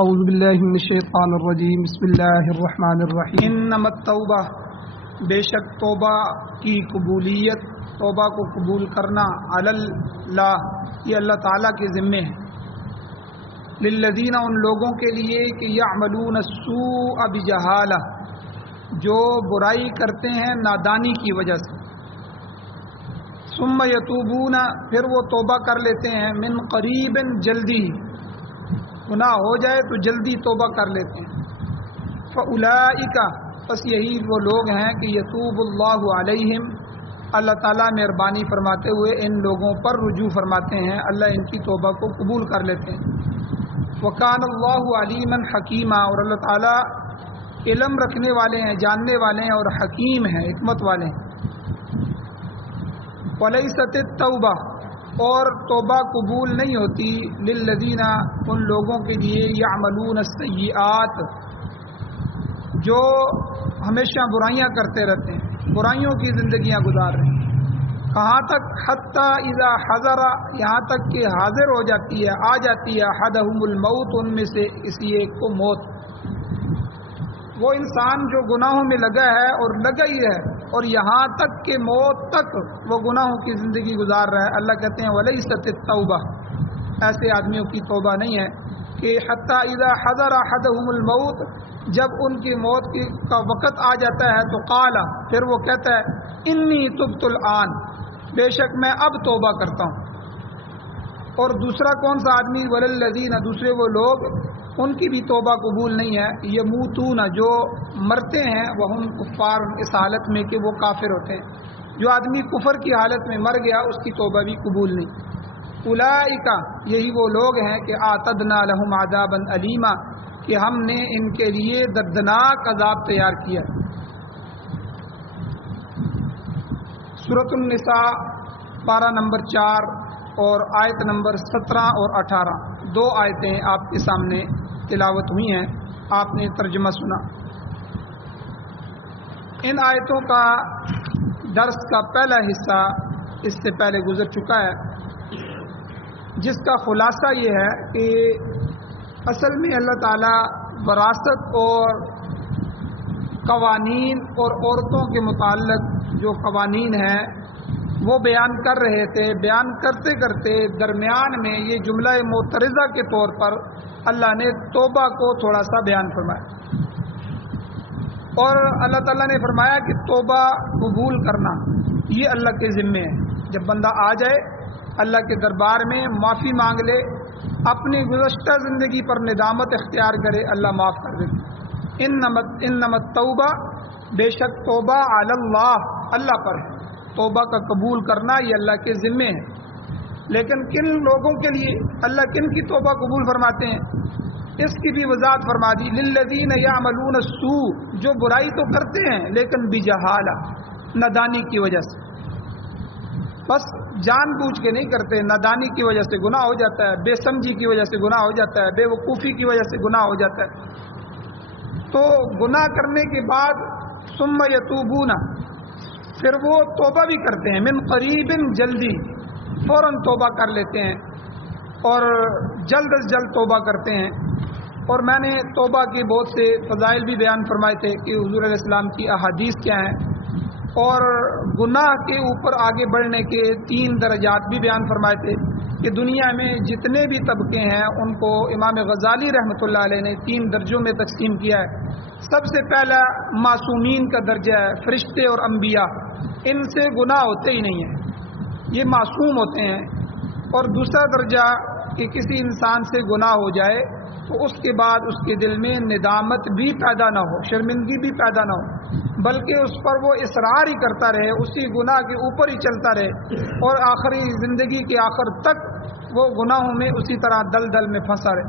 اعوذ باللہ من الشیطان الرجیم بسم اللہ الرحمن الرحیم انما التوبہ بے شک توبہ کی قبولیت، توبہ کو قبول کرنا علی اللہ یہ اللہ تعالیٰ کے ذمے ہے، للذین ان لوگوں کے لیے کہ یعملون السوء بجہالہ جو برائی کرتے ہیں نادانی کی وجہ سے، ثم یتوبون پھر وہ توبہ کر لیتے ہیں، من قریب جلدی گناہ ہو جائے تو جلدی توبہ کر لیتے ہیں، فاولئک پس یہی وہ لوگ ہیں کہ یتوب اللہ علیہم اللہ تعالیٰ مہربانی فرماتے ہوئے ان لوگوں پر رجوع فرماتے ہیں، اللہ ان کی توبہ کو قبول کر لیتے ہیں، وکان اللہ علیما حکیما اور اللہ تعالیٰ علم رکھنے والے ہیں، جاننے والے ہیں اور حکیم ہیں، حکمت والے ہیں۔ ولیست التوبہ اور توبہ قبول نہیں ہوتی للذین ان لوگوں کے لیے یعملون السیئات جو ہمیشہ برائیاں کرتے رہتے ہیں، برائیوں کی زندگیاں گزار رہے ہیں، کہاں تک حتی اذا حضر یہاں تک کہ حاضر ہو جاتی ہے، آ جاتی ہے احدہم الموت ان میں سے کسی ایک کو موت۔ وہ انسان جو گناہوں میں لگا ہے اور لگا ہی ہے اور یہاں تک کہ موت تک وہ گناہوں کی زندگی گزار رہا ہے، اللہ کہتے ہیں ولیست التوبہ ایسے آدمیوں کی توبہ نہیں ہے کہ حتی اذا حضر احدہم الموت جب ان کی موت کا وقت آ جاتا ہے تو قال پھر وہ کہتا ہے انی تبت الآن بے شک میں اب توبہ کرتا ہوں۔ اور دوسرا کون سا آدمی وللذین دوسرے وہ لوگ ان کی بھی توبہ قبول نہیں ہے، یموتون جو مرتے ہیں وہم کفار اس حالت میں کہ وہ کافر ہوتے ہیں، جو آدمی کفر کی حالت میں مر گیا اس کی توبہ بھی قبول نہیں۔ اولئک یہی وہ لوگ ہیں کہ اعتدنا لہم عذابا علیما کہ ہم نے ان کے لیے دردناک عذاب تیار کیا۔ سورۃ النساء پارہ نمبر 4 اور آیت نمبر 17 اور 18 دو آیتیں آپ کے سامنے تلاوت ہوئی ہیں، آپ نے ترجمہ سنا۔ ان آیتوں کا درس کا پہلا حصہ اس سے پہلے گزر چکا ہے، جس کا خلاصہ یہ ہے کہ اصل میں اللہ تعالیٰ وراثت اور قوانین اور عورتوں کے متعلق جو قوانین ہیں وہ بیان کر رہے تھے، بیان کرتے کرتے درمیان میں یہ جملہ معترضہ کے طور پر اللہ نے توبہ کو تھوڑا سا بیان فرمایا، اور اللہ تعالیٰ نے فرمایا کہ توبہ قبول کرنا یہ اللہ کے ذمے ہے۔ جب بندہ آ جائے اللہ کے دربار میں معافی مانگ لے، اپنی گزشتہ زندگی پر ندامت اختیار کرے، اللہ معاف کر دیتے۔ انما التوبہ بے شک توبہ علی اللہ اللہ پر ہے، توبہ کا قبول کرنا یہ اللہ کے ذمے ہے۔ لیکن کن لوگوں کے لیے اللہ کن کی توبہ قبول فرماتے ہیں اس کی بھی وضاحت فرما دی، للذین یعملون السوء جو برائی تو کرتے ہیں لیکن بجہالہ نادانی کی وجہ سے، بس جان بوجھ کے نہیں کرتے، نادانی کی وجہ سے گناہ ہو جاتا ہے، بے سمجھی کی وجہ سے گناہ ہو جاتا ہے، بے وقوفی کی وجہ سے گناہ ہو جاتا ہے۔ تو گناہ کرنے کے بعد ثم یتوبون پھر وہ توبہ بھی کرتے ہیں، من قریب جلدی فوراً توبہ کر لیتے ہیں اور جلد از جلد توبہ کرتے ہیں۔ اور میں نے توبہ کے بہت سے فضائل بھی بیان فرمائے تھے کہ حضور علیہ السلام کی احادیث کیا ہیں، اور گناہ کے اوپر آگے بڑھنے کے 3 درجات بھی بیان فرمائے تھے کہ دنیا میں جتنے بھی طبقے ہیں ان کو امام غزالی رحمۃ اللہ علیہ نے 3 درجوں میں تقسیم کیا ہے۔ سب سے پہلا معصومین کا درجہ ہے، فرشتے اور انبیاء، ان سے گناہ ہوتے ہی نہیں ہیں، یہ معصوم ہوتے ہیں۔ اور دوسرا درجہ کہ کسی انسان سے گناہ ہو جائے تو اس کے بعد اس کے دل میں ندامت بھی پیدا نہ ہو، شرمندگی بھی پیدا نہ ہو، بلکہ اس پر وہ اصرار ہی کرتا رہے، اسی گناہ کے اوپر ہی چلتا رہے اور آخری زندگی کے آخر تک وہ گناہوں میں اسی طرح دلدل میں پھنسا رہے۔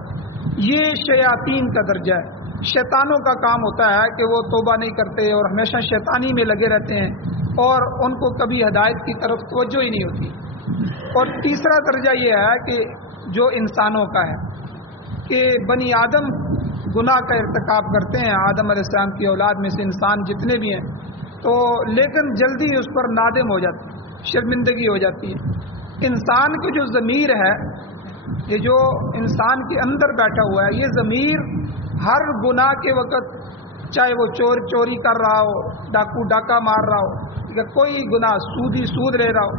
یہ شیاطین کا درجہ ہے، شیطانوں کا کام ہوتا ہے کہ وہ توبہ نہیں کرتے اور ہمیشہ شیطانی میں لگے رہتے ہیں اور ان کو کبھی ہدایت کی طرف توجہ ہی نہیں ہوتی۔ اور تیسرا درجہ یہ ہے کہ جو انسانوں کا ہے کہ بنی آدم گناہ کا ارتکاب کرتے ہیں، آدم علیہ السلام کی اولاد میں سے انسان جتنے بھی ہیں، تو لیکن جلدی اس پر نادم ہو جاتی، شرمندگی ہو جاتی ہے۔ انسان کی جو ضمیر ہے یہ جو انسان کے اندر بیٹھا ہوا ہے، یہ ضمیر ہر گناہ کے وقت، چاہے وہ چوری کر رہا ہو، ڈاکو ڈاکہ مار رہا ہو، یا کوئی گناہ سودی سود لے رہا ہو،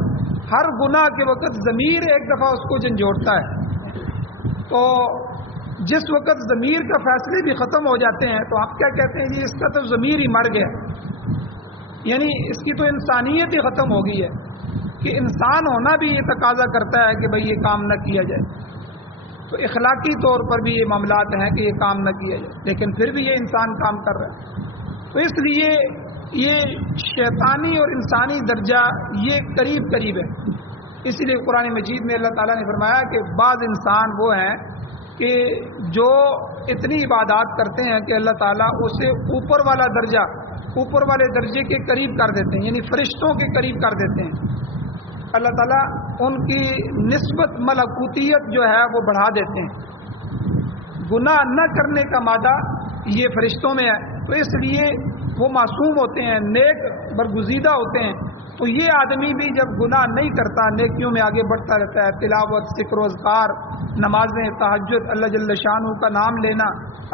ہر گناہ کے وقت ضمیر ایک دفعہ اس کو جھنجھوڑتا ہے۔ تو جس وقت ضمیر کا فیصلے بھی ختم ہو جاتے ہیں تو آپ کیا کہتے ہیں جی اس کا تو ضمیر ہی مر گیا، یعنی اس کی تو انسانیت ہی ختم ہو گئی ہے کہ انسان ہونا بھی یہ تقاضا کرتا ہے کہ بھئی یہ کام نہ کیا جائے۔ تو اخلاقی طور پر بھی یہ معاملات ہیں کہ یہ کام نہ کیا جائے، لیکن پھر بھی یہ انسان کام کر رہا ہے۔ تو اس لیے یہ شیطانی اور انسانی درجہ یہ قریب قریب ہے۔ اسی لیے قرآن مجید میں اللہ تعالیٰ نے فرمایا کہ بعض انسان وہ ہیں کہ جو اتنی عبادات کرتے ہیں کہ اللہ تعالیٰ اسے اوپر والا درجہ، اوپر والے درجے کے قریب کر دیتے ہیں، یعنی فرشتوں کے قریب کر دیتے ہیں۔ اللہ تعالیٰ ان کی نسبت ملکوتیت جو ہے وہ بڑھا دیتے ہیں۔ گناہ نہ کرنے کا مادہ یہ فرشتوں میں ہے، تو اس لیے وہ معصوم ہوتے ہیں، نیک برگزیدہ ہوتے ہیں۔ تو یہ آدمی بھی جب گناہ نہیں کرتا، نیکیوں میں آگے بڑھتا رہتا ہے، تلاوت، ذکر و اذکار، نمازیں، تہجد، اللہ جل شانہ کا نام لینا،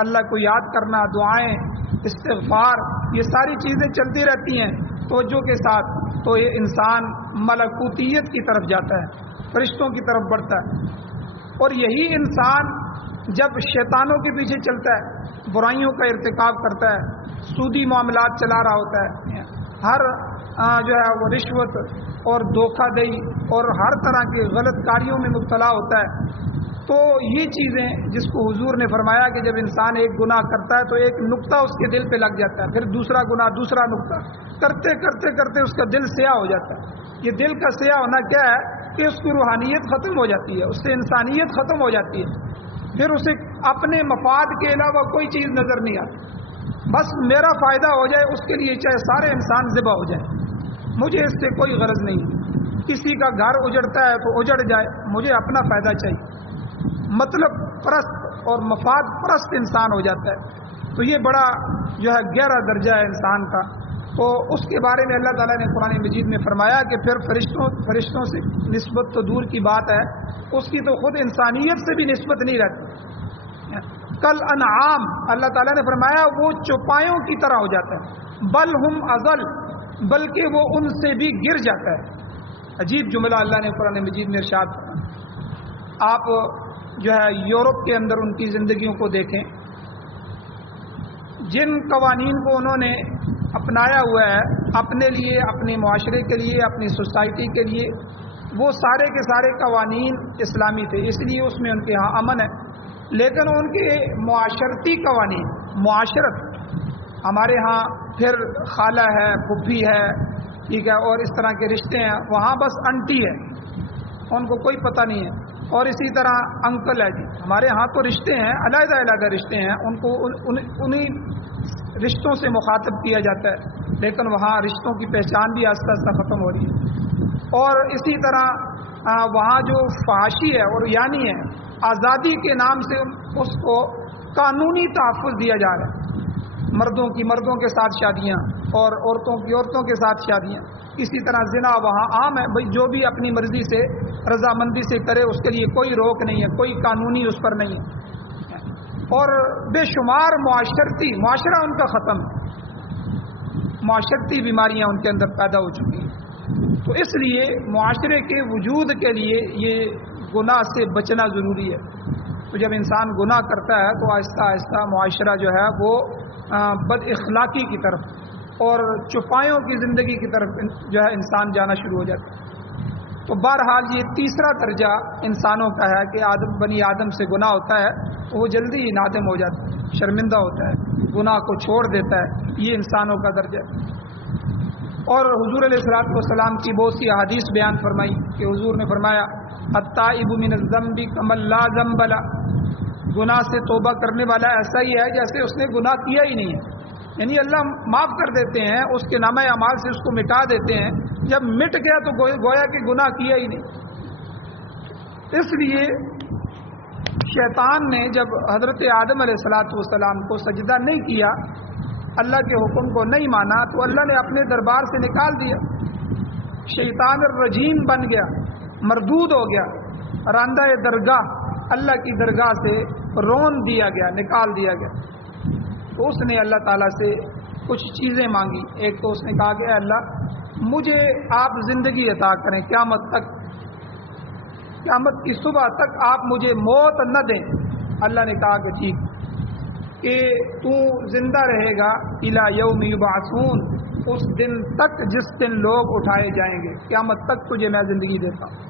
اللہ کو یاد کرنا، دعائیں، استغفار، یہ ساری چیزیں چلتی رہتی ہیں توجہ کے ساتھ، تو یہ انسان ملکوتیت کی طرف جاتا ہے، فرشتوں کی طرف بڑھتا ہے۔ اور یہی انسان جب شیطانوں کے پیچھے چلتا ہے، برائیوں کا ارتکاب کرتا ہے، سودی معاملات چلا رہا ہوتا ہے، ہر جو ہے وہ رشوت اور دھوکہ دہی اور ہر طرح کے غلط کاریوں میں مبتلا ہوتا ہے، تو یہ چیزیں جس کو حضور نے فرمایا کہ جب انسان ایک گناہ کرتا ہے تو ایک نقطہ اس کے دل پہ لگ جاتا ہے، پھر دوسرا گناہ، دوسرا نقطہ، کرتے کرتے کرتے اس کا دل سیاہ ہو جاتا ہے۔ یہ دل کا سیاہ ہونا کیا ہے کہ اس کی روحانیت ختم ہو جاتی ہے، اس سے انسانیت ختم ہو جاتی ہے، پھر اسے اپنے مفاد کے علاوہ کوئی چیز نظر نہیں آتی، بس میرا فائدہ ہو جائے اس کے لیے چاہے سارے انسان ذبح ہو جائیں، مجھے اس سے کوئی غرض نہیں۔ کسی کا گھر اجڑتا ہے تو اجڑ جائے، مجھے اپنا فائدہ چاہیے، مطلب پرست اور مفاد پرست انسان ہو جاتا ہے۔ تو یہ بڑا جو ہے گہرا درجہ ہے انسان کا۔ تو اس کے بارے میں اللہ تعالیٰ نے قرآن مجید میں فرمایا کہ پھر فرشتوں سے نسبت تو دور کی بات ہے، اس کی تو خود انسانیت سے بھی نسبت نہیں رہتی۔ کل انعام، اللہ تعالیٰ نے فرمایا وہ چوپایوں کی طرح ہو جاتا ہے، بل ہم اضل، بلکہ وہ ان سے بھی گر جاتا ہے۔ عجیب جملہ اللہ نے قرآن مجید میں ارشاد فرمایا۔ آپ جو ہے یورپ کے اندر ان کی زندگیوں کو دیکھیں، جن قوانین کو انہوں نے اپنایا ہوا ہے اپنے لیے، اپنے معاشرے کے لیے، اپنی سوسائٹی کے لیے، وہ سارے کے سارے قوانین اسلامی تھے، اس لیے اس میں ان کے ہاں امن ہے۔ لیکن ان کے معاشرتی قوانین، معاشرت، ہمارے ہاں پھر خالہ ہے، پھپھی ہے، ٹھیک ہے، اور اس طرح کے رشتے ہیں، وہاں بس انٹی ہے، ان کو کوئی پتہ نہیں ہے، اور اسی طرح انکل ہے جی، ہمارے ہاں تو رشتے ہیں، علیحدہ علیحدہ رشتے ہیں، ان کو انہیں رشتوں سے مخاطب کیا جاتا ہے، لیکن وہاں رشتوں کی پہچان بھی آہستہ آہستہ ختم ہو رہی ہے۔ اور اسی طرح وہاں جو فحاشی ہے اور یعنی ہے، آزادی کے نام سے اس کو قانونی تحفظ دیا جا رہا ہے، مردوں کی مردوں کے ساتھ شادیاں اور عورتوں کی عورتوں کے ساتھ شادیاں، اسی طرح زنا وہاں عام ہے، بھئی جو بھی اپنی مرضی سے رضامندی سے کرے اس کے لیے کوئی روک نہیں ہے، کوئی قانونی اس پر نہیں ہے، اور بے شمار معاشرہ ان کا ختم ہے، معاشرتی بیماریاں ان کے اندر پیدا ہو چکی ہیں۔ تو اس لیے معاشرے کے وجود کے لیے یہ گناہ سے بچنا ضروری ہے۔ تو جب انسان گناہ کرتا ہے تو آہستہ آہستہ معاشرہ جو ہے وہ بد اخلاقی کی طرف اور چپایوں کی زندگی کی طرف جو ہے انسان جانا شروع ہو جاتا ہے۔ تو بہرحال یہ تیسرا درجہ انسانوں کا ہے کہ بنی آدم سے گناہ ہوتا ہے تو وہ جلدی ہی نادم ہو جاتا ہے، شرمندہ ہوتا ہے، گناہ کو چھوڑ دیتا ہے، یہ انسانوں کا درجہ ہے۔ اور حضور علیہ الصلوۃ والسلام کی بہت سی احادیث بیان فرمائی کہ حضور نے فرمایا التائب من الذنب کمن لا ذنب له، گناہ سے توبہ کرنے والا ایسا ہی ہے جیسے اس نے گناہ کیا ہی نہیں ہے، یعنی اللہ معاف کر دیتے ہیں، اس کے نامہ اعمال سے اس کو مٹا دیتے ہیں، جب مٹ گیا تو گویا کہ گناہ کیا ہی نہیں۔ اس لیے شیطان نے جب حضرت آدم علیہ الصلوۃ والسلام کو سجدہ نہیں کیا، اللہ کے حکم کو نہیں مانا، تو اللہ نے اپنے دربار سے نکال دیا، شیطان الرجیم بن گیا، مردود ہو گیا، راندہ درگاہ، اللہ کی درگاہ سے رون دیا گیا، نکال دیا گیا، تو اس نے اللہ تعالیٰ سے کچھ چیزیں مانگی۔ ایک تو اس نے کہا کہ اے اللہ مجھے آپ زندگی عطا کریں قیامت تک، قیامت کی صبح تک آپ مجھے موت نہ دیں۔ اللہ نے کہا کہ ٹھیک، کہ تو زندہ رہے گا الی یوم یبعثون، اس دن تک جس دن لوگ اٹھائے جائیں گے، قیامت تک تجھے میں زندگی دیتا ہوں۔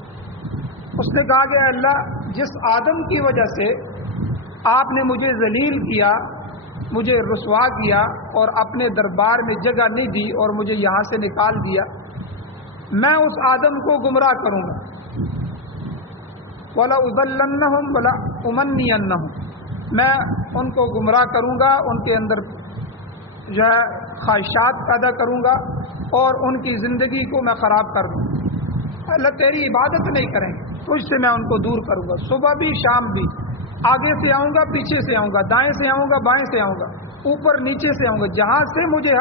اس نے کہا کہ اللہ جس آدم کی وجہ سے آپ نے مجھے ذلیل کیا، مجھے رسوا کیا اور اپنے دربار میں جگہ نہیں دی اور مجھے یہاں سے نکال دیا، میں اس آدم کو گمراہ کروں گا، وَلَا أُضَلَّنَّهُمْ وَلَا أُمَنِّيَنَّهُمْ، میں ان کو گمراہ کروں گا، ان کے اندر جو ہے خواہشات پیدا کروں گا اور ان کی زندگی کو میں خراب کر دوں گا۔ اللہ تیری عبادت نہیں کریں گے، تجھ سے میں ان کو دور کروں گا، صبح بھی شام بھی، آگے سے آؤں گا پیچھے سے آؤں گا، دائیں سے آؤں گا بائیں سے آؤں گا، اوپر نیچے سے آؤں گا، جہاں سے مجھے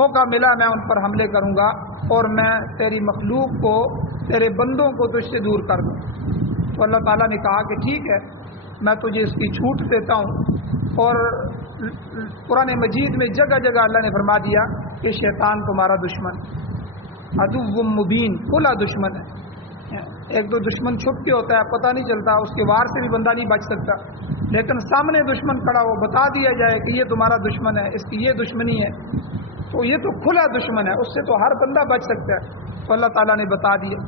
موقع ملا میں ان پر حملے کروں گا اور میں تیری مخلوق کو، تیرے بندوں کو تجھ سے دور کر دوں۔ تو اللہ تعالیٰ نے کہا کہ ٹھیک ہے، میں تجھے اس کی چھوٹ دیتا ہوں۔ اور قرآن مجید میں جگہ جگہ اللہ نے فرما دیا کہ شیطان تمہارا دشمن، عدو مبین، کھلا دشمن ہے۔ ایک دو دشمن چھپ کے ہوتا ہے، پتہ نہیں چلتا، اس کے وار سے بھی بندہ نہیں بچ سکتا، لیکن سامنے دشمن کھڑا ہو، بتا دیا جائے کہ یہ تمہارا دشمن ہے، اس کی یہ دشمنی ہے، تو یہ تو کھلا دشمن ہے، اس سے تو ہر بندہ بچ سکتا ہے۔ تو اللہ تعالیٰ نے بتا دیا،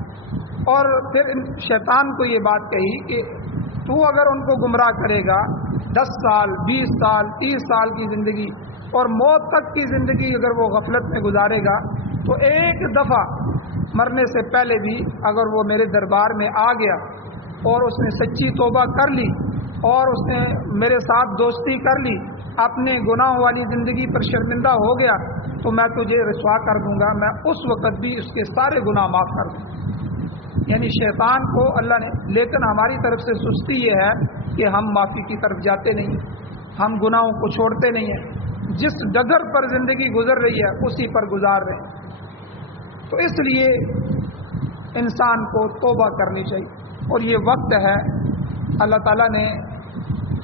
اور پھر شیطان کو یہ بات کہی کہ تو اگر ان کو گمراہ کرے گا 10 سال 20 سال 30 سال کی زندگی اور موت تک کی زندگی اگر وہ غفلت میں گزارے گا، تو ایک دفعہ مرنے سے پہلے بھی اگر وہ میرے دربار میں آ گیا اور اس نے سچی توبہ کر لی اور اس نے میرے ساتھ دوستی کر لی، اپنے گناہ والی زندگی پر شرمندہ ہو گیا، تو میں تجھے رسوا کر دوں گا، میں اس وقت بھی اس کے سارے گناہ معاف کر دوں گا۔ یعنی شیطان کو اللہ نے، لیکن ہماری طرف سے سستی یہ ہے کہ ہم معافی کی طرف جاتے نہیں، ہم گناہوں کو چھوڑتے نہیں ہیں، جس ڈگر پر زندگی گزر رہی ہے اسی پر گزار رہے ہیں۔ تو اس لیے انسان کو توبہ کرنی چاہیے، اور یہ وقت ہے، اللہ تعالیٰ نے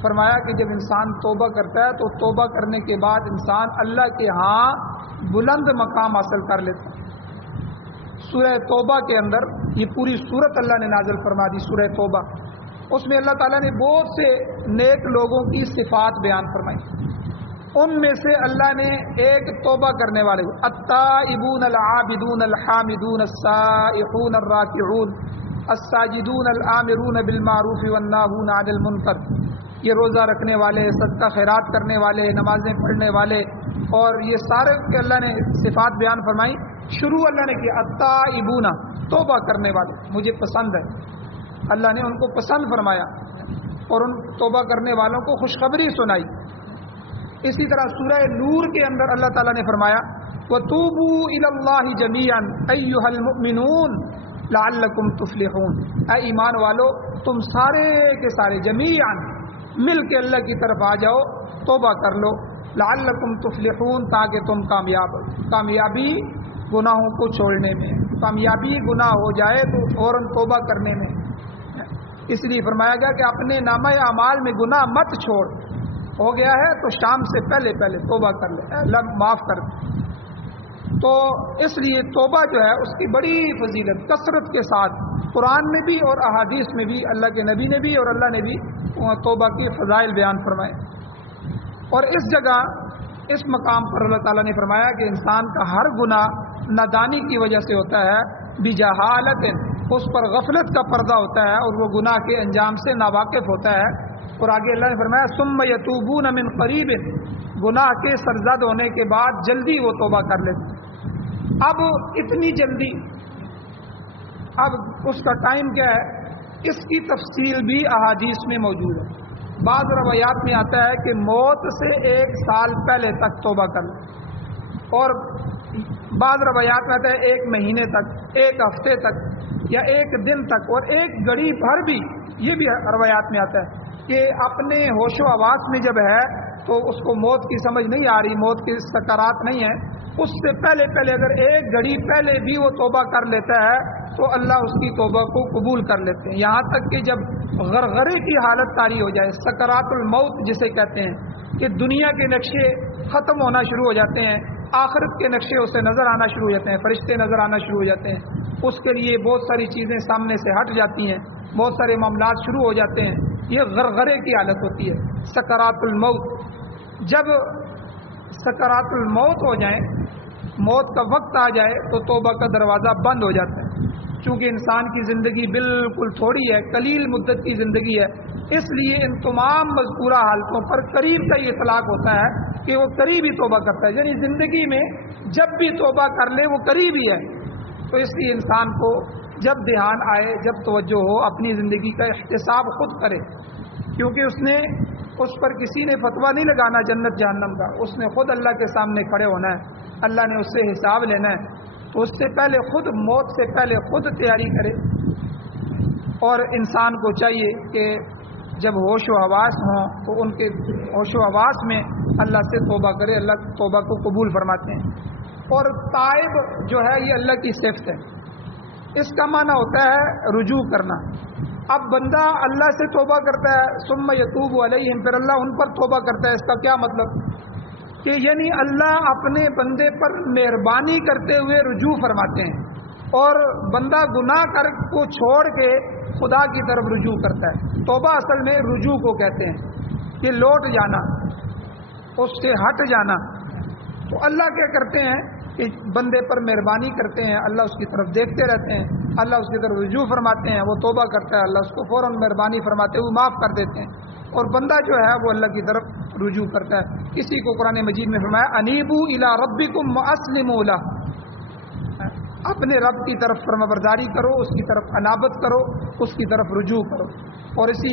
فرمایا کہ جب انسان توبہ کرتا ہے تو توبہ کرنے کے بعد انسان اللہ کے ہاں بلند مقام حاصل کر لیتا ہے۔ سورہ توبہ کے اندر یہ پوری سورت اللہ نے نازل فرما دی، سورہ توبہ، اس میں اللہ تعالیٰ نے بہت سے نیک لوگوں کی صفات بیان فرمائی۔ ان میں سے اللہ نے ایک توبہ کرنے والے کو، التائبون العابدون الحامدون السائحون الراکعون الساجدون الآمرون بالمعروف والناہون عن المنکر، یہ روزہ رکھنے والے، صدقہ خیرات کرنے والے، نمازیں پڑھنے والے، اور یہ سارے کے اللہ نے صفات بیان فرمائی۔ شروع اللہ نے کیا التائبون، توبہ کرنے والے، مجھے پسند ہے، اللہ نے ان کو پسند فرمایا اور ان توبہ کرنے والوں کو خوشخبری سنائی۔ اسی طرح سورہ نور کے اندر اللہ تعالیٰ نے فرمایا وَتُوبُوا إِلَى اللَّهِ جَمِيعًا أَيُّهَا الْمُؤْمِنُونَ لَعَلَّكُمْ تُفْلِحُونَ، اے ایمان والو تم سارے کے سارے جمیعاً مل کے اللہ کی طرف آ جاؤ، توبہ کر لو، لعلکم تفلحون، تاکہ تم کامیاب ہو۔ کامیابی گناہوں کو چھوڑنے میں، کامیابی گناہ ہو جائے تو فوراً توبہ کرنے میں، اس لیے فرمایا گیا کہ اپنے نامہ اعمال میں گناہ مت چھوڑ، ہو گیا ہے تو شام سے پہلے پہلے توبہ کر لے، اللہ معاف کر دے۔ تو اس لیے توبہ جو ہے اس کی بڑی فضیلت کثرت کے ساتھ قرآن میں بھی اور احادیث میں بھی اللہ کے نبی نے بھی اور اللہ نے بھی توبہ کی فضائل بیان فرمائے۔ اور اس جگہ اس مقام پر اللہ تعالیٰ نے فرمایا کہ انسان کا ہر گناہ نادانی کی وجہ سے ہوتا ہے، بجہالت، اس پر غفلت کا پردہ ہوتا ہے اور وہ گناہ کے انجام سے ناواقف ہوتا ہے۔ اور آگے اللہ نے فرمایا ثم یتوبون من قریب، گناہ کے سرزد ہونے کے بعد جلدی وہ توبہ کر لیتے۔ اب اتنی جلدی، اب اس کا ٹائم کیا ہے، اس کی تفصیل بھی احادیث میں موجود ہے۔ بعض روایات میں آتا ہے کہ موت سے 1 سال پہلے تک توبہ کرنا، اور بعض روایات میں آتا ہے 1 مہینے تک، 1 ہفتے تک، یا 1 دن تک، اور 1 گھڑی بھر بھی، یہ بھی روایات میں آتا ہے کہ اپنے ہوش و حواس میں جب ہے تو اس کو موت کی سمجھ نہیں آ رہی، موت کی سکرات نہیں ہے، اس سے پہلے اگر 1 گھڑی پہلے بھی وہ توبہ کر لیتا ہے تو اللہ اس کی توبہ کو قبول کر لیتے ہیں، یہاں تک کہ جب غرغرے کی حالت طاری ہو جائے، سکرات الموت جسے کہتے ہیں کہ دنیا کے نقشے ختم ہونا شروع ہو جاتے ہیں، آخرت کے نقشے اسے نظر آنا شروع ہو جاتے ہیں، فرشتے نظر آنا شروع ہو جاتے ہیں، اس کے لیے بہت ساری چیزیں سامنے سے ہٹ جاتی ہیں، بہت سارے معاملات شروع ہو جاتے ہیں، یہ غرغرے کی حالت ہوتی ہے، سکرات الموت۔ جب سکرات الموت ہو جائیں، موت کا وقت آ جائے تو توبہ کا دروازہ بند ہو جاتا ہے، چونکہ انسان کی زندگی بالکل تھوڑی ہے، قلیل مدت کی زندگی ہے، اس لیے ان تمام مذکورہ حالتوں پر قریب کا یہ اطلاق ہوتا ہے کہ وہ قریب ہی توبہ کرتا ہے، یعنی زندگی میں جب بھی توبہ کر لے وہ قریب ہی ہے۔ تو اس لیے انسان کو جب دھیان آئے، جب توجہ ہو، اپنی زندگی کا احتساب خود کرے، کیونکہ اس پر کسی نے فتویٰ نہیں لگانا جنت جہنم کا، اس نے خود اللہ کے سامنے کھڑے ہونا ہے، اللہ نے اس سے حساب لینا ہے، تو اس سے پہلے خود، موت سے پہلے خود تیاری کرے۔ اور انسان کو چاہیے کہ جب ہوش و حواس ہوں تو ان کے ہوش و حواس میں اللہ سے توبہ کرے، اللہ توبہ کو قبول فرماتے ہیں۔ اور تائب جو ہے یہ اللہ کی صفت ہے، اس کا معنی ہوتا ہے رجوع کرنا۔ اب بندہ اللہ سے توبہ کرتا ہے، ثم یتوب علیہم، پھر اللہ ان پر توبہ کرتا ہے، اس کا کیا مطلب کہ یعنی اللہ اپنے بندے پر مہربانی کرتے ہوئے رجوع فرماتے ہیں، اور بندہ گناہ کر کو چھوڑ کے خدا کی طرف رجوع کرتا ہے۔ توبہ اصل میں رجوع کو کہتے ہیں کہ لوٹ جانا، اس سے ہٹ جانا۔ تو اللہ کیا کرتے ہیں کہ بندے پر مہربانی کرتے ہیں، اللہ اس کی طرف دیکھتے رہتے ہیں، اللہ اس کی طرف رجوع فرماتے ہیں، وہ توبہ کرتا ہے، اللہ اس کو فوراً مہربانی فرماتے ہوئے معاف کر دیتے ہیں، اور بندہ جو ہے وہ اللہ کی طرف رجوع کرتا ہے۔ کسی کو قرآن مجید میں فرمایا انیبوا الی ربکم واسلموا لہ، اپنے رب کی طرف فرمانبرداری کرو، اس کی طرف انابت کرو، اس کی طرف رجوع کرو۔ اور اسی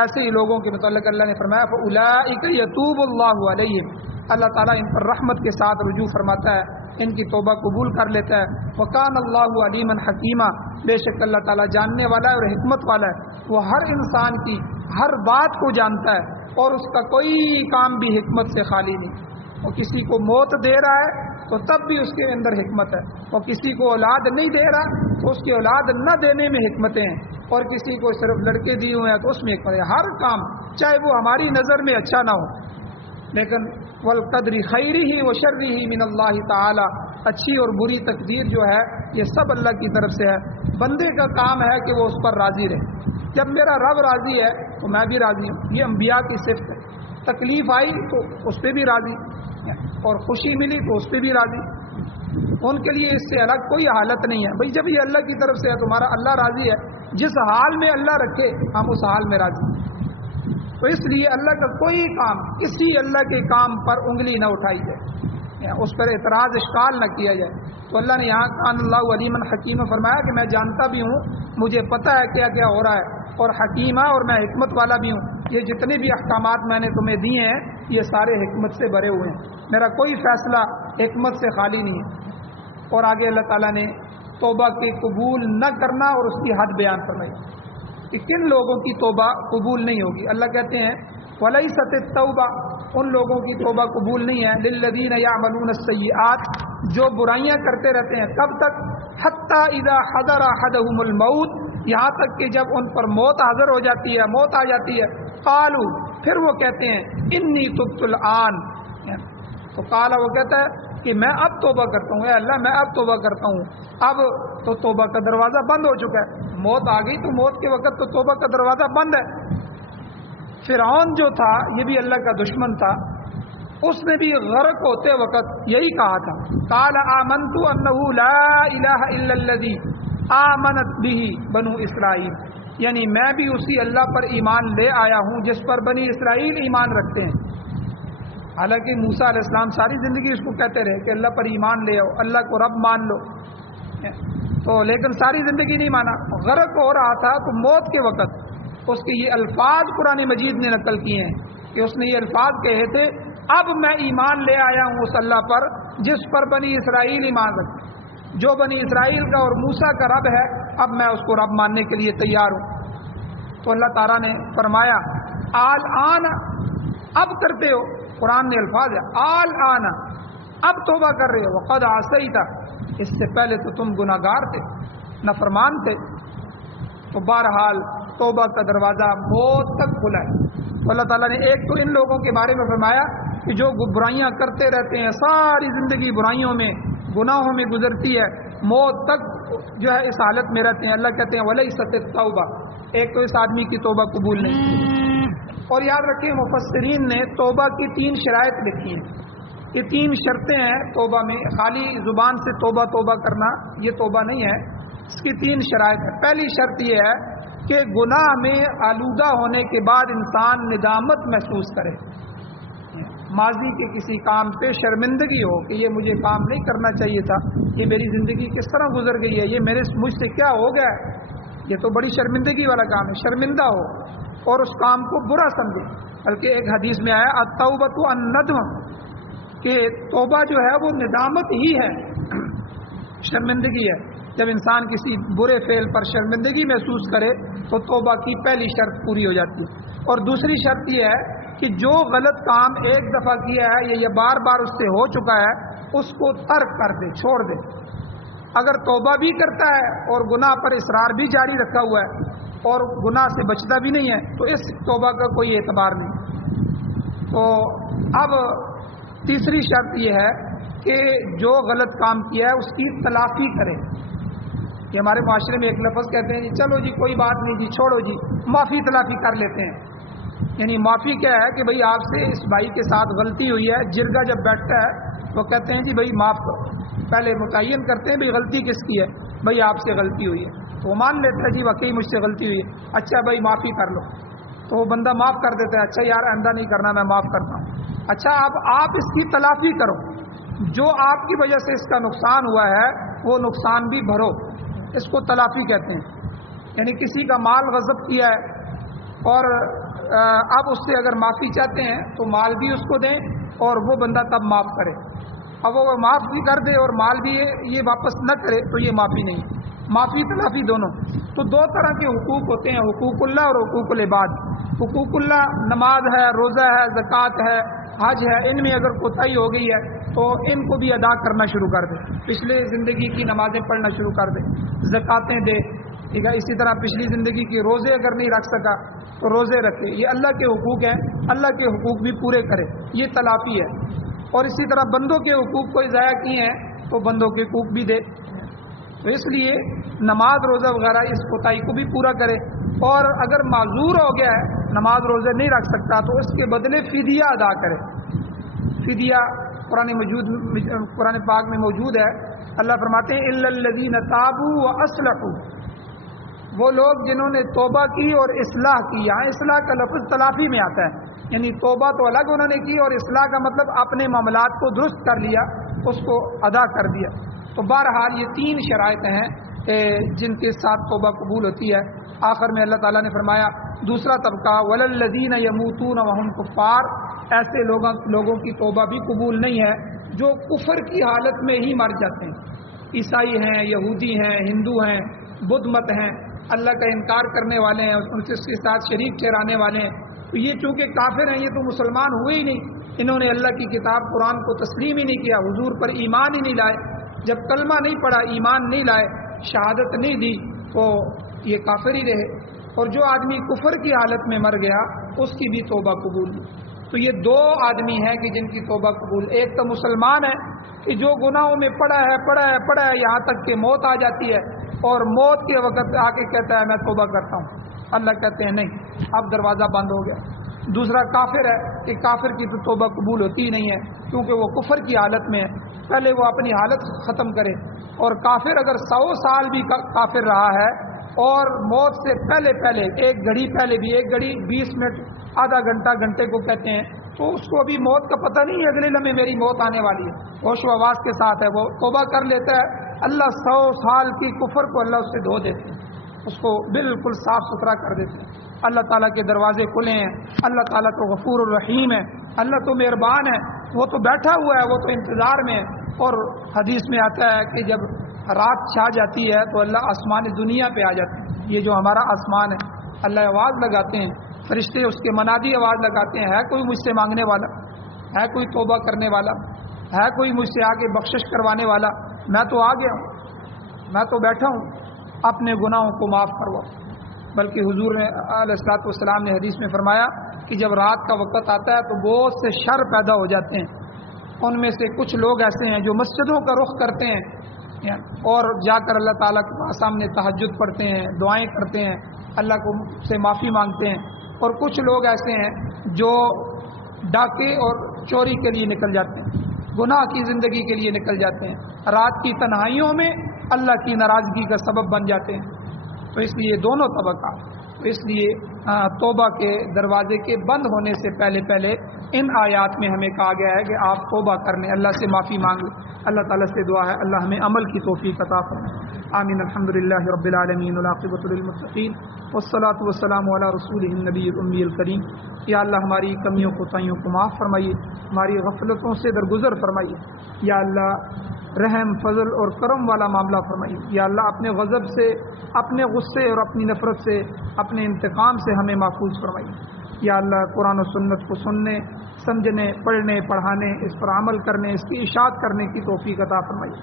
ایسے ہی لوگوں کے متعلق اللہ نے فرمایا فاولئک یتوب اللہ علیہم، اللہ تعالیٰ ان پر رحمت کے ساتھ رجوع فرماتا ہے، ان کی توبہ قبول کر لیتا ہے۔ وکان اللہ علیما حکیما، بے شک اللہ تعالیٰ جاننے والا ہے اور حکمت والا ہے، وہ ہر انسان کی ہر بات کو جانتا ہے، اور اس کا کوئی کام بھی حکمت سے خالی نہیں۔ وہ کسی کو موت دے رہا ہے تو تب بھی اس کے اندر حکمت ہے، وہ کسی کو اولاد نہیں دے رہا تو اس کی اولاد نہ دینے میں حکمتیں ہیں، اور کسی کو صرف لڑکے دیے ہوئے ہیں تو اس میں حکمت ہے۔ ہر کام چاہے وہ ہماری نظر میں اچھا نہ ہو، لیکن والقدر خیرہ و شرہ من اللہ تعالی، اچھی اور بری تقدیر جو ہے یہ سب اللہ کی طرف سے ہے۔ بندے کا کام ہے کہ وہ اس پر راضی رہے، جب میرا رب راضی ہے تو میں بھی راضی ہوں، یہ انبیاء کی صفت ہے۔ تکلیف آئی تو اس پہ بھی راضی، اور خوشی ملی تو اس پہ بھی راضی، ان کے لیے اس سے الگ کوئی حالت نہیں ہے۔ بھئی جب یہ اللہ کی طرف سے ہے، تمہارا اللہ راضی ہے، جس حال میں اللہ رکھے ہم اس حال میں راضی ہیں۔ تو اس لیے اللہ کا کوئی کام، کسی اللہ کے کام پر انگلی نہ اٹھائی جائے، اس پر اعتراض اشکال نہ کیا جائے۔ تو اللہ نے یہاں کان اللہ علیما حکیما فرمایا کہ میں جانتا بھی ہوں، مجھے پتہ ہے کیا کیا ہو رہا ہے، اور حکیمہ، اور میں حکمت والا بھی ہوں۔ یہ جتنے بھی احکامات میں نے تمہیں دیے ہیں یہ سارے حکمت سے بھرے ہوئے ہیں، میرا کوئی فیصلہ حکمت سے خالی نہیں ہے۔ اور آگے اللہ تعالیٰ نے توبہ کے قبول نہ کرنا اور اس کی حد بیان فرمائی کہ کن لوگوں کی توبہ قبول نہیں ہوگی۔ اللہ کہتے ہیں وَلَيْسَتِ التَّوْبَةُ، ان لوگوں کی توبہ قبول نہیں ہے، لِلَّذِينَ يَعْمَلُونَ السَّيِّئَاتِ، جو برائیاں کرتے رہتے ہیں، کب تک؟ حَتَّى إِذَا حَضَرَ أَحَدَهُمُ الْمَوْتُ، یہاں تک کہ جب ان پر موت حاضر ہو جاتی ہے، موت آ جاتی ہے، قالوا، پھر وہ کہتے ہیں انی تبت الآن، تو قال، وہ کہتا ہے کہ میں اب توبہ کرتا ہوں، اے اللہ میں اب توبہ کرتا ہوں۔ اب تو توبہ کا دروازہ بند ہو چکا ہے، موت آ گئی تو موت کے وقت تو توبہ کا دروازہ بند ہے۔ فرعون جو تھا یہ بھی اللہ کا دشمن تھا، اس نے بھی غرق ہوتے وقت یہی کہا تھا، قال آمنت انہ لا الہ الا الذی آمنت بہ بنو اسرائیل، یعنی میں بھی اسی اللہ پر ایمان لے آیا ہوں جس پر بنی اسرائیل ایمان رکھتے ہیں۔ حالانکہ موسیٰ علیہ السلام ساری زندگی اس کو کہتے رہے کہ اللہ پر ایمان لے آؤ، اللہ کو رب مان لو، تو لیکن ساری زندگی نہیں مانا، غرق ہو رہا تھا تو موت کے وقت اس کے یہ الفاظ قرآن مجید نے نقل کیے ہیں کہ اس نے یہ الفاظ کہے تھے اب میں ایمان لے آیا ہوں اس اللہ پر جس پر بنی اسرائیل ایمان رکھتے، جو بنی اسرائیل کا اور موسیٰ کا رب ہے، اب میں اس کو رب ماننے کے لیے تیار ہوں۔ تو اللہ تعالیٰ نے فرمایا آل اب کرتے ہو، قرآن نے الفاظ ہے آل اب توبہ کر رہے ہو، وقد عصیت، اس سے پہلے تو تم گناہگار تھے، نافرمان تھے، تو بہرحال توبہ کا دروازہ موت تک کھلا ہے۔ تو اللہ تعالیٰ نے ایک تو ان لوگوں کے بارے میں فرمایا کہ جو برائیاں کرتے رہتے ہیں، ساری زندگی برائیوں میں گناہوں میں گزرتی ہے، موت تک جو ہے اس حالت میں رہتے ہیں۔ اللہ کہتے ہیں وَلَيْسَتِ التَّوْبَةُ، ایک تو اس آدمی کی توبہ قبول نہیں۔ اور یاد رکھیں مفسرین نے توبہ کی 3 شرائط لکھی ہیں، یہ 3 شرطیں ہیں توبہ میں، خالی زبان سے توبہ توبہ کرنا یہ توبہ نہیں ہے، اس کی 3 شرائط ہیں۔ پہلی شرط یہ ہے کہ گناہ میں آلودہ ہونے کے بعد انسان ندامت محسوس کرے، ماضی کے کسی کام پہ شرمندگی ہو کہ یہ مجھے کام نہیں کرنا چاہیے تھا، یہ میری زندگی کس طرح گزر گئی ہے، یہ مجھ سے کیا ہو گیا ہے، یہ تو بڑی شرمندگی والا کام ہے، شرمندہ ہو اور اس کام کو برا سمجھے۔ بلکہ ایک حدیث میں آیا التوبۃ الندم، کہ توبہ جو ہے وہ ندامت ہی ہے، شرمندگی ہے۔ جب انسان کسی برے فعل پر شرمندگی محسوس کرے تو توبہ کی پہلی شرط پوری ہو جاتی ہے۔ اور دوسری شرط یہ ہے کہ جو غلط کام ایک دفعہ کیا ہے یا یہ بار بار اس سے ہو چکا ہے اس کو ترک کر دے، چھوڑ دے۔ اگر توبہ بھی کرتا ہے اور گناہ پر اصرار بھی جاری رکھا ہوا ہے اور گناہ سے بچتا بھی نہیں ہے تو اس توبہ کا کوئی اعتبار نہیں۔ تو اب تیسری شرط یہ ہے کہ جو غلط کام کیا ہے اس کی تلافی کرے۔ یہ ہمارے معاشرے میں ایک لفظ کہتے ہیں جی چلو جی کوئی بات نہیں جی چھوڑو جی، معافی تلافی کر لیتے ہیں۔ یعنی معافی کیا ہے کہ بھئی آپ سے اس بھائی کے ساتھ غلطی ہوئی ہے، جرگہ جب بیٹھتا ہے وہ کہتے ہیں جی بھئی معاف کرو، پہلے متعین کرتے ہیں بھئی غلطی کس کی ہے، بھئی آپ سے غلطی ہوئی ہے، تو وہ مان لیتا ہے جی واقعی مجھ سے غلطی ہوئی ہے، اچھا بھئی معافی کر لو، تو وہ بندہ معاف کر دیتا ہے، اچھا یار آئندہ نہیں کرنا، میں معاف کرتا ہوں۔ اچھا اب آپ اس کی تلافی کرو، جو آپ کی وجہ سے اس کا نقصان ہوا ہے وہ نقصان بھی بھرو، اس کو تلافی کہتے ہیں۔ یعنی کسی کا مال غصب کیا ہے اور اب اس سے اگر معافی چاہتے ہیں تو مال بھی اس کو دیں اور وہ بندہ تب معاف کرے۔ اب وہ معاف بھی کر دے اور مال بھی یہ واپس نہ کرے تو یہ معافی نہیں، معافی تلافی دونوں۔ تو 2 طرح کے حقوق ہوتے ہیں، حقوق اللہ اور حقوق العباد۔ حقوق اللہ نماز ہے، روزہ ہے، زکوٰۃ ہے، حج ہے، ان میں اگر کوتاہی ہو گئی ہے تو ان کو بھی ادا کرنا شروع کر دے، پچھلے زندگی کی نمازیں پڑھنا شروع کر دے، زکوٰۃیں دے، ٹھیک ہے۔ اسی طرح پچھلی زندگی کی روزے اگر نہیں رکھ سکا تو روزے رکھے، یہ اللہ کے حقوق ہیں، اللہ کے حقوق بھی پورے کرے، یہ تلافی ہے۔ اور اسی طرح بندوں کے حقوق کوئی ضائع کیے ہیں تو بندوں کے حقوق بھی دے، تو اس لیے نماز روزہ وغیرہ اس کوتاہی کو بھی پورا کرے۔ اور اگر معذور ہو گیا ہے، نماز روزے نہیں رکھ سکتا تو اس کے بدلے فدیہ ادا کرے۔ فدیہ قرآن پاک میں موجود ہے، اللہ فرماتے ہیں الا الذین تابوا واصلحوا، وہ لوگ جنہوں نے توبہ کی اور اصلاح کی۔ یہاں اصلاح کا لفظ تلافی میں آتا ہے، یعنی توبہ تو الگ انہوں نے کی اور اصلاح کا مطلب اپنے معاملات کو درست کر لیا، اس کو ادا کر دیا۔ تو بہرحال یہ 3 شرائط ہیں جن کے ساتھ توبہ قبول ہوتی ہے۔ آخر میں اللہ تعالیٰ نے فرمایا دوسرا طبقہ وَلَلَّذِينَ يَمُوتُونَ وَهُمْ كُفَّارٌ، ایسے لوگوں کی توبہ بھی قبول نہیں ہے جو کفر کی حالت میں ہی مر جاتے ہیں، عیسائی ہیں، یہودی ہیں، ہندو ہیں، بدھ مت ہیں، اللہ کا انکار کرنے والے ہیں، ان کے ساتھ شریک ٹھہرانے والے ہیں، تو یہ چونکہ کافر ہیں، یہ تو مسلمان ہوئے ہی نہیں، انہوں نے اللہ کی کتاب قرآن کو تسلیم ہی نہیں کیا، حضور پر ایمان ہی نہیں لائے، جب کلمہ نہیں پڑھا، ایمان نہیں لائے، شہادت نہیں دی تو یہ کافر ہی رہے۔ اور جو آدمی کفر کی حالت میں مر گیا اس کی بھی توبہ قبول نہیں۔ تو یہ 2 آدمی ہیں کہ جن کی توبہ قبول، ایک تو مسلمان ہے کہ جو گناہوں میں پڑا ہے یہاں تک کہ موت آ جاتی ہے اور موت کے وقت آ کے کہتا ہے میں توبہ کرتا ہوں، اللہ کہتے ہیں نہیں، اب دروازہ بند ہو گیا۔ دوسرا کافر ہے کہ کافر کی تو توبہ قبول ہوتی ہی نہیں ہے کیونکہ وہ کفر کی حالت میں ہے، پہلے وہ اپنی حالت ختم کرے۔ اور کافر اگر 100 سال بھی کافر رہا ہے اور موت سے پہلے 1 گھڑی پہلے بھی، 1 گھڑی 20 منٹ، آدھا گھنٹہ، گھنٹے کو کہتے ہیں، تو اس کو ابھی موت کا پتہ نہیں ہے اگلے لمحے میری موت آنے والی ہے، ہوش و حواس کے ساتھ ہے، وہ توبہ کر لیتا ہے، اللہ 100 سال کی کفر کو اللہ اس سے دھو دیتے ہیں، اس کو بالکل صاف ستھرا کر دیتے ہیں۔ اللہ تعالیٰ کے دروازے کھلے ہیں، اللہ تعالیٰ تو غفور الرحیم ہے، اللہ تو مہربان ہے، وہ تو بیٹھا ہوا ہے، وہ تو انتظار میں ہے۔ اور حدیث میں آتا ہے کہ جب رات چھا جاتی ہے تو اللہ آسمان دنیا پہ آ جاتے ہیں، یہ جو ہمارا آسمان ہے، اللہ آواز لگاتے ہیں، فرشتے اس کے منادی آواز لگاتے ہیں، ہے کوئی مجھ سے مانگنے والا، ہے کوئی توبہ کرنے والا، ہے کوئی مجھ سے آ کے بخشش کروانے والا، میں تو آ گیا ہوں، میں تو بیٹھا ہوں، اپنے گناہوں کو معاف کرواؤ. بلکہ حضور علیہ الصلوۃ والسلام نے حدیث میں فرمایا کہ جب رات کا وقت آتا ہے تو بہت سے شر پیدا ہو جاتے ہیں. ان میں سے کچھ لوگ ایسے ہیں جو مسجدوں کا رخ کرتے ہیں اور جا کر اللہ تعالیٰ کے سامنے تہجد پڑھتے ہیں, دعائیں کرتے ہیں, اللہ کو سے معافی مانگتے ہیں. اور کچھ لوگ ایسے ہیں جو ڈاکے اور چوری کے لیے نکل جاتے ہیں, گناہ کی زندگی کے لیے نکل جاتے ہیں, رات کی تنہائیوں میں اللہ کی ناراضگی کا سبب بن جاتے ہیں. تو اس لیے دونوں طبقہ, تو اس لیے توبہ کے دروازے کے بند ہونے سے پہلے پہلے ان آیات میں ہمیں کہا گیا ہے کہ آپ توبہ کرنے, اللہ سے معافی مانگ لیں. اللہ تعالیٰ سے دعا ہے اللہ ہمیں عمل کی توفیق عطا فرمائے. آمین. الحمدللہ رب العالمین والعاقبۃ للمتقین والصلاۃ والسلام علی رسولہ النبی الأمی الکریم. یا اللہ ہماری کمیوں کوتاہیوں کو معاف فرمائیے, ہماری غفلتوں سے درگزر فرمائیے. یا اللہ رحم فضل اور کرم والا معاملہ فرمائیے. یا اللہ اپنے غضب سے, اپنے غصے اور اپنی نفرت سے, اپنے انتقام سے ہمیں محفوظ فرمائیے. یا اللہ قرآن و سنت کو سننے, سمجھنے, پڑھنے, پڑھانے, اس پر عمل کرنے, اس کی اشاعت کرنے کی توفیق عطا فرمائیے.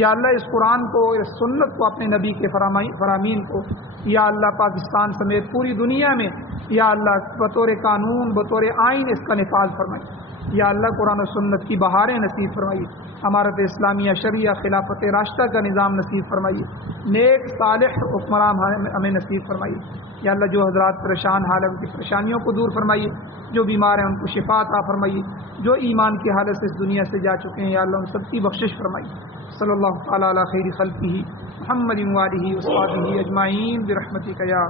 یا اللہ اس قرآن کو, اس سنت کو, اپنے نبی کے فرامین کو یا اللہ پاکستان سمیت پوری دنیا میں یا اللہ بطور قانون, بطور آئین اس کا نفاذ فرمائیے. یا اللہ قرآن و سنت کی بہاریں نصیب فرمائیے. امارت اسلامیہ, شریعہ, خلافت راشدہ کا نظام نصیب فرمائیے. نیک صالح حکمران ہمیں نصیب فرمائیے. یا اللہ جو حضرات پریشان حال ہیں ان کی پریشانیوں کو دور فرمائیے, جو بیمار ہیں ان کو شفا عطا فرمائیے, جو ایمان کی حالت سے اس دنیا سے جا چکے ہیں یا اللہ ان سب کی بخشش فرمائیے. صلی اللہ تعالی علی خیر خلقہ محمد و آلہ و صحبہ اجمعین برحمتک یا